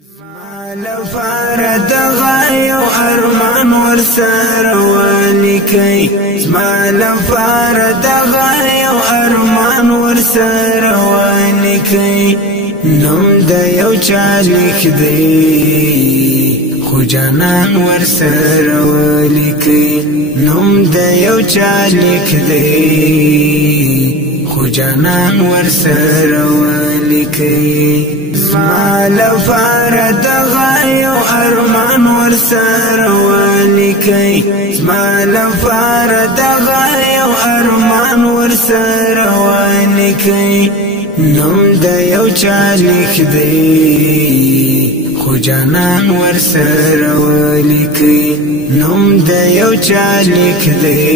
زما لپاره دغه یو ارمان ورسره ولیکئ زما لپاره دغه یو ارمان ورسره ولیکئ نوم د یو چا لیکدی خو جانان ورسره ولیکئ نوم د یو چا لیکدی خو جانان ورسره ولیکئ زما لپاره دغه یو ارمان ورسره ولیکئ زما لپاره دغه یو ارمان ورسره ولیکئ نوم د یو چا لیکدی خو جانان ورسره ولیکئ نوم د یو چا لیکدی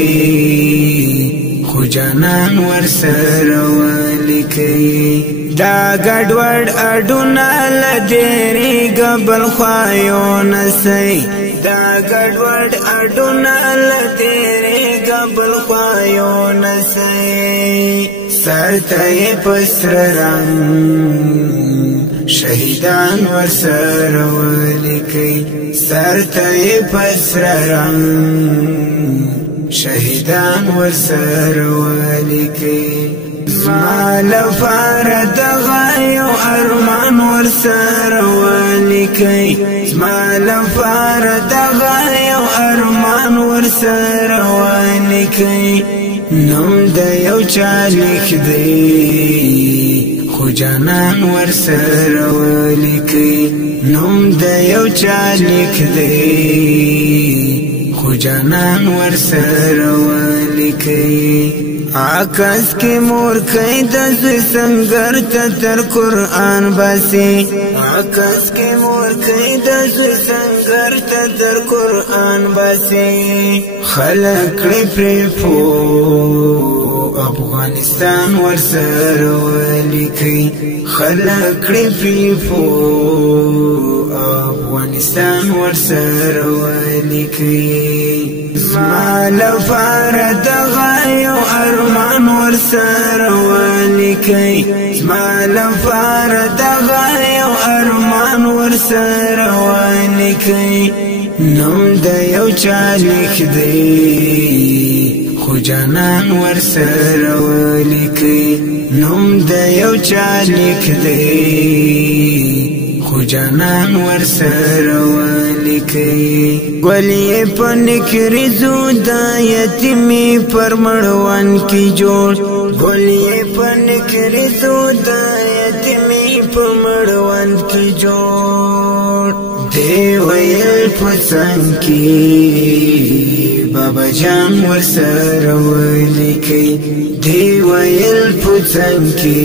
خو جانان ورسره ولیکئ دا ګډوډ اډونه لديري قبل خوايو نسي دا ګډوډ اډونه لديري قبل خوايو نسي سرته پسر رنگ شهیدان ورسره ولیکئ سرته پسر رنگ شهیدان ورسره ولیکئ زما لپاره دغه یو ارمان ورسره ولیکئ زما لپاره دغه یو ارمان ورسره ولیکئ نوم د یو چا لیکدی خو جانان ورسره ولیکئ نوم د یو چا لیکدی خو جانان ورسره ولیکئ عکس کی مور کئی دزوی سنگر تر قرآن باسی عکس کی مور کئی دزوی سنگر تر قرآن باسی خلق پری پو افغانستان ورسره ولیکئ خلق پری پو افغانستان ورسره ولیکئ زما لپاره دغه یو ارمان ورسره ولیکئ زما لپاره دغه یو ارمان ورسره ولیکئ نوم د یو چا لیکدی خو جانان ورسره ولیکئ نوم د یو چا لیکدی خو جانان ورسره ولیکئ گلی پنکری زودا یتیمی پر مړوان کی جوړ گلی پنکری زودا یتیمی پر مړوان کی جوړ دی ویل پسند کی بابا جان ورسره ولیکئ دی ویل پسند کی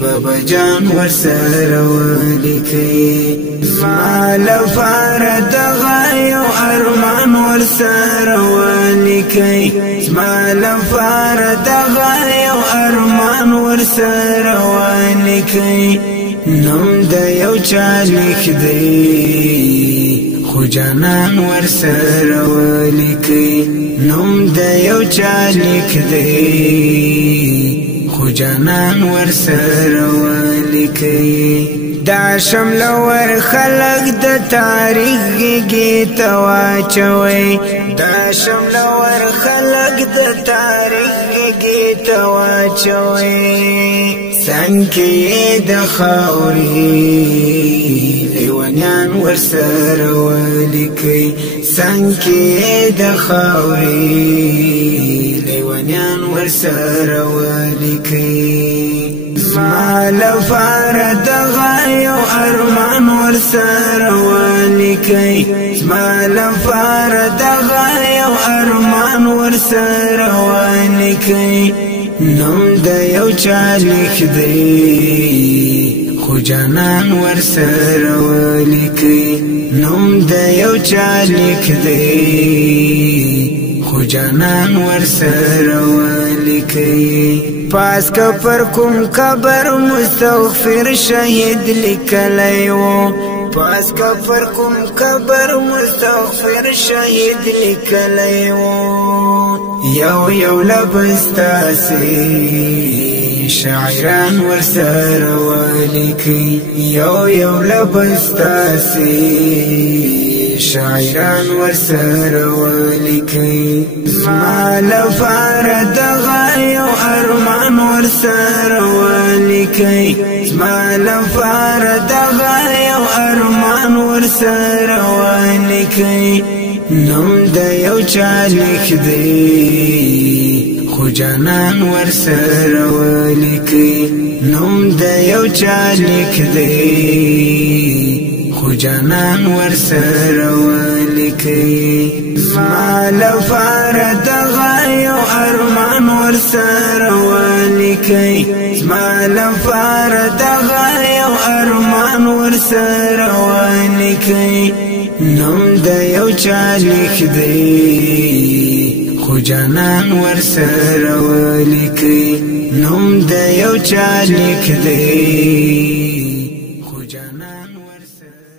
بابا جان ورسره ولیکئ زما لپاره دغه یو ارمان ورسره ولیکئ زما لپاره دغه یو ارمان ورسره ولیکئ نوم د یو چا لیکدی خو جانان ورسره ولیکئ نوم د یو چا لیکدی خو جانان ورسره ولیکئ دا شمل ور خلق د تاریخ گیت واچوي دا شمل ور خلق د تاریخ گیت واچوي څنګه د خاوري لیونیان ورسره ولیکئ څنګه د خاوري لیونیان ورسره ولیکئ زما لپاره دغه یو ارمان ورسره ولیکئ زما لپاره دغه یو ارمان ورسره ولیکئ نوم د یو چا لیکدی خو جانان ورسره ولیکئ نوم د یو چا لیکدی خو جانان ورسره ولیکئ پاس کا پر کوم قبر مستغفر شهید لیکلی وو پاس کا پر کوم قبر مستغفر شهید لیکلی وو یو یو لبستاسی شاعران ورسره ولیکي یو لبستاسي شاعران ورسره ولیکي زما لپاره دغه یو ارمان ورسره ولیکي زما لپاره دغه یو ارمان ورسره ولیکي نوم د یو چا لیک دی خو جانان ورسره ولیکي نوم د یو چا لیک دی خو جانان ورسره ولیکي زما لپاره دغه یو ارمان ورسره ولیکي زما لپاره دغه یو ارمان ورسره ولیکي نوم د یو چا لیک دی خو جانان ورسره ولیکي نوم د یو چا لیک دی خو جانان ورسره